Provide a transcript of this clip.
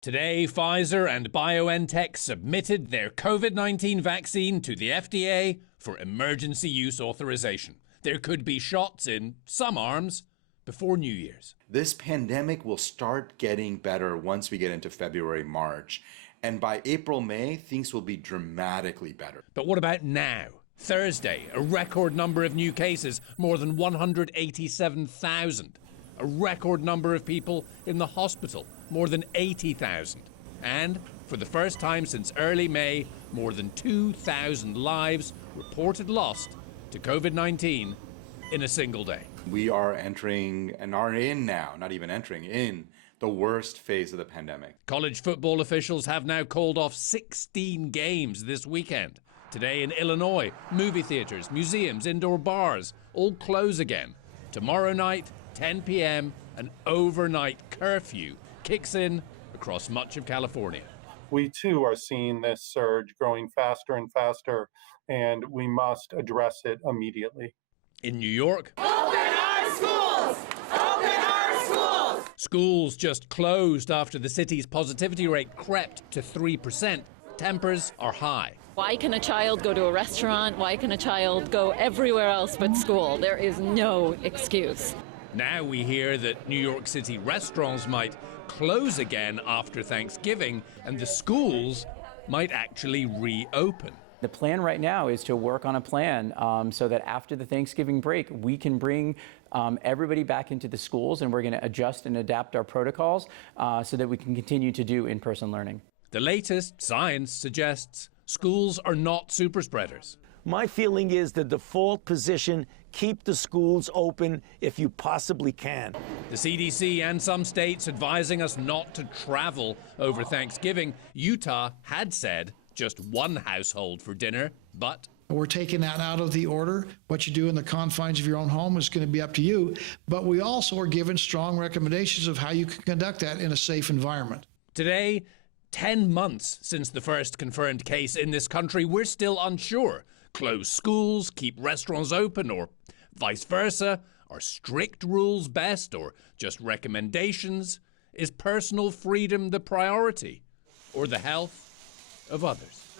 Today, Pfizer and BioNTech submitted their COVID-19 vaccine to the FDA for emergency use authorization. There could be shots in some arms before New Year's. This pandemic will start getting better once we get into February, March. And by April, May, things will be dramatically better. But what about now? Thursday, a record number of new cases, more than 187,000. A record number of people in the hospital, more than 80,000. And, for the first time since early May, more than 2,000 lives reported lost to COVID-19 in a single day. We are entering, and are in now, not even entering, in the worst phase of the pandemic. College football officials have now called off 16 games this weekend. Today in Illinois, movie theaters, museums, indoor bars all close again. Tomorrow night, 10 p.m., an overnight curfew kicks in across much of California. We too are seeing this surge growing faster and faster, and we must address it immediately. In New York, open our schools! Open our schools! Schools just closed after the city's positivity rate crept to 3%. Tempers are high. Why can a child go to a restaurant? Why can a child go everywhere else but school? There is no excuse. Now we hear that New York City restaurants might close again after Thanksgiving, and the schools might actually reopen. The plan right now is to work on a plan so that after the Thanksgiving break, we can bring everybody back into the schools, and we're going to adjust and adapt our protocols so that we can continue to do in-person learning. The latest science suggests schools are not super spreaders. My feeling is the default position, keep the schools open if you possibly can. The CDC and some states advising us not to travel over Thanksgiving. Utah had said just one household for dinner, but we're taking that out of the order. What you do in the confines of your own home is going to be up to you. But we also are given strong recommendations of how you can conduct that in a safe environment. Today, 10 months since the first confirmed case in this country, we're still unsure. Close schools, keep restaurants open, or vice versa? Are strict rules best, or just recommendations? Is personal freedom the priority, or the health of others?